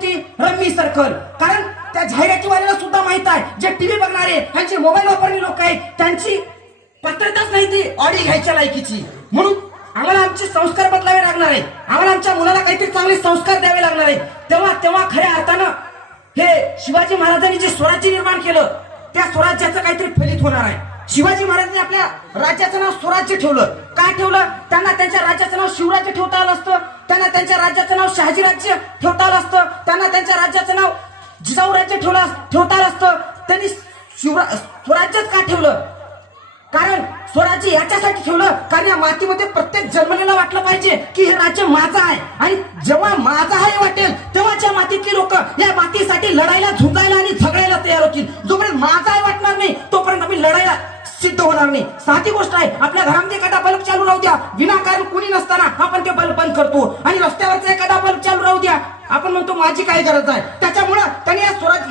होती rummy circle. कारण त्या जाहिरातीवाल्याला सुद्धा माहित आहे, जे टीव्ही बघणारे त्यांचे मोबाईल वापरणारे लोक आहेत त्यांची पात्रताच नाही ती ऑडी घ्यायच्या लायकीची. म्हणून आम्हाला आमचे संस्कार बदलावे लागणार आहे. आम्हाला आमच्या मुलाला काहीतरी चांगले संस्कार द्यावे लागणार आहे. तेव्हा खऱ्या अर्थानं हे शिवाजी महाराजांनी जे स्वराज्य निर्माण केलं त्या स्वराज्याचं काहीतरी फलित होणार आहे. शिवाजी महाराजांनी आपल्या राज्याचं नाव स्वराज्य ठेवलं. काय ठेवलं? त्यांना त्यांच्या राज्याचं नाव शिवराज्य ठेवता आलं असतं, त्यांना त्यांच्या राज्याचं नाव शहाजी राज्य ठेवता आलं असतं, त्यांना त्यांच्या राज्याचं नाव जिजाऊ राज्य ठेवता आलं असतं. त्यांनी स्वराज्यच का ठेवलं? कारण स्वराज्य याच्यासाठी ठेवलं कारण या मातीमध्ये प्रत्येक जन्मलेला वाटलं पाहिजे की हे राज्य माझं आहे. आणि जेव्हा माझं आहे वाटेल तेव्हाच्या मातीतली लोक या मातीसाठी लढायला, झुंजायला आणि झगडायला तयार होतील. जोपर्यंत माझं आहे वाटणार नाही तोपर्यंत आम्ही लढायला सिद्ध होणार नाही. साधी गोष्ट आहे, आपल्या घरामध्ये एखादा बल्ब चालू राहू द्या, विनाकारण कोणी नसताना आपण ते बल्ब बंद करतो. आणि रस्त्यावरचा एखादा बल्ब चालू राहू द्या, आपण म्हणतो माझी काय गरज आहे. त्याच्यामुळे त्यांनी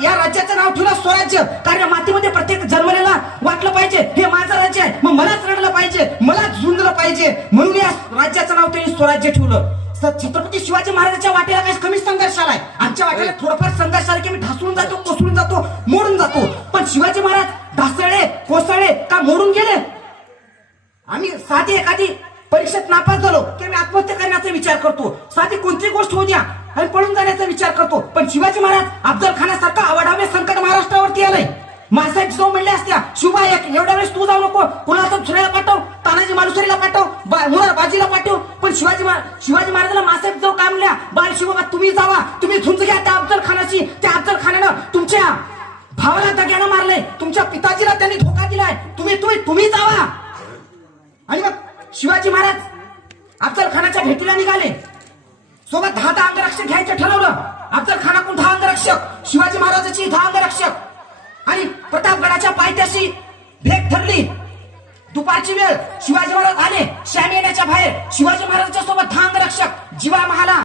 या राज्याचं नाव ठेवलं स्वराज्य. कारण या मातीमध्ये प्रत्येक जन्मलेला वाटलं पाहिजे हे माझं राज्य आहे, मग मलाच रडलं पाहिजे, मलाच झुंजलं पाहिजे. म्हणून या राज्याचं नाव त्यांनी स्वराज्य ठेवलं. छत्रपती शिवाजी महाराजांच्या वाटेला काही कमी संघर्ष आलाय. आमच्या वाटेला थोडंफार संघर्ष आला की मी ढासळून जातो, कोसळून जातो, मोडून जातो. पण शिवाजी महाराज ढासळले, कोसळले का मोडून गेले? आम्ही साधी एखादी परीक्षेत नापास झालो की मी आत्महत्या करण्याचा विचार करतो. साधी कोणतीही गोष्ट होऊ द्या आणि पळून जाण्याचा विचार करतो. पण शिवाजी महाराज अफजल खानासारखा अवाढव्य संकट महाराष्ट्रावरती आलंय. मासाहेब जाऊ म्हणले असत्या शिवा एवढ्या वेळेस तू जाऊ नको, कुणाला दुसऱ्याला पाठव, तानाजी मालुसरीला पाठव, बाजीला पाठव. पण शिवाजी महाराजांना मासाहेब जाऊ काय म्हणल्या? बाल शिवबा तुम्ही जावा, तुम्ही झुंज घ्या त्या अफजल खानाशी. त्या अफजल खानानं तुमच्या भावाला दग्यानं मारलंय, तुमच्या पिताजीला त्यांनी धोका दिलाय, तुम्ही जावा. आणि मग शिवाजी महाराज अफजल खानाच्या भेटीला निघाले. सोबत 10 अंगरक्षक घ्यायचं ठरवलं. अफजल खानाकडून 10 अंगरक्षक, शिवाजी महाराजांची 10 अंगरक्षक. आणि प्रतापगडाच्या पायथ्याशी भेट ठरली. दुपारची वेळ, शिवाजी महाराज आले.